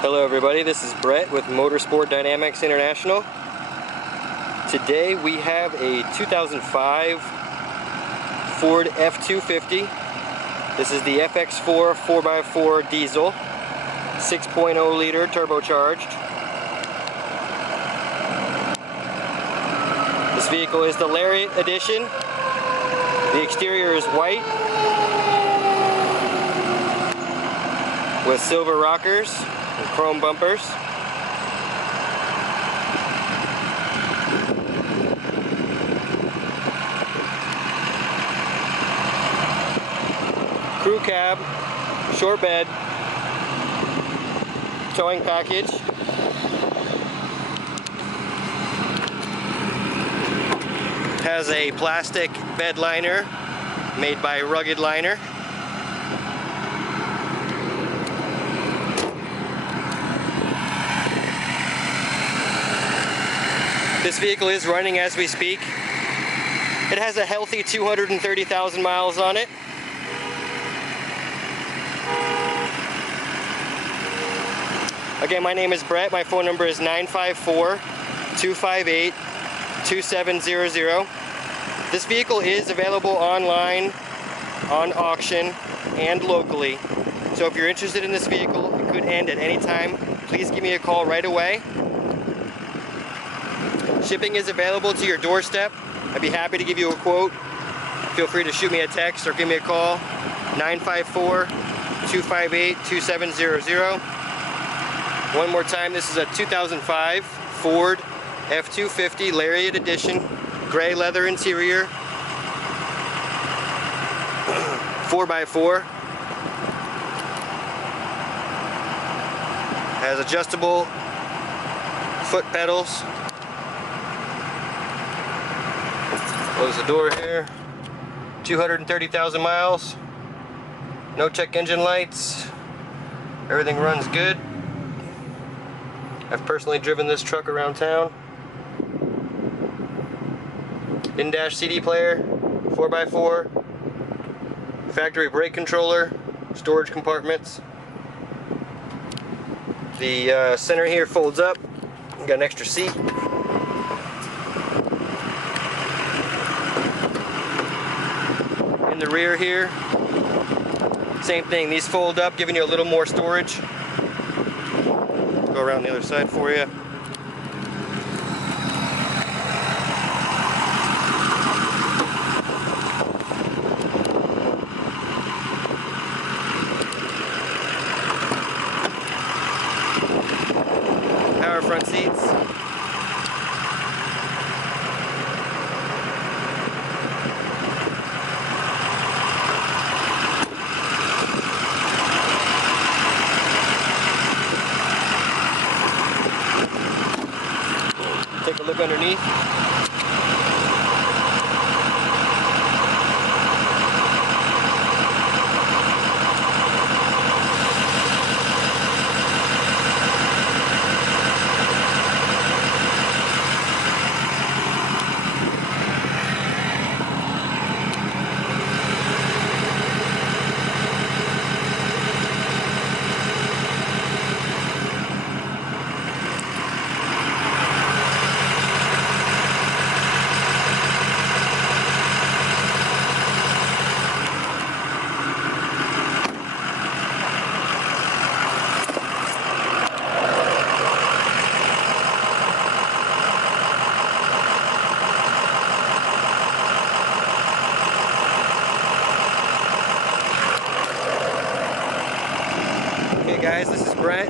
Hello everybody, this is Brett with Motorsport Dynamics International. Today we have a 2005 Ford F-250. This is the FX4 4x4 diesel, 6.0 liter turbocharged. This vehicle is the LARIAT edition. The exterior is white with silver rockers and chrome bumpers. Crew cab, short bed, towing package. Has a plastic bed liner made by Rugged Liner. This vehicle is running as we speak. It has a healthy 230,000 miles on it. Again, my name is Brett. My phone number is 954-258-2700. This vehicle is available online, on auction, and locally. So if you're interested in this vehicle, it could end at any time. Please give me a call right away. Shipping is available to your doorstep. I'd be happy to give you a quote. Feel free to shoot me a text or give me a call. 954-258-2700. One more time, this is a 2005 Ford F-250 LARIAT edition, gray leather interior, 4x4. Has adjustable foot pedals. Close the door here. 230,000 miles. No check engine lights. Everything runs good. I've personally driven this truck around town. In-dash CD player, 4x4, factory brake controller, storage compartments. The center here folds up. Got an extra seat. In the rear here, same thing. These fold up, giving you a little more storage. Go around the other side for you. Power front seats. Take a look underneath. Okay guys, this is Brett,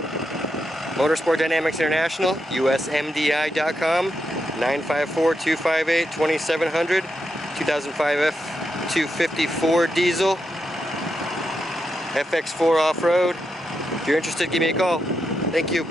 Motorsport Dynamics International, usmdi.com, 954-258-2700, 2005 F-250 Ford diesel, FX4 off-road. If you're interested, give me a call. Thank you.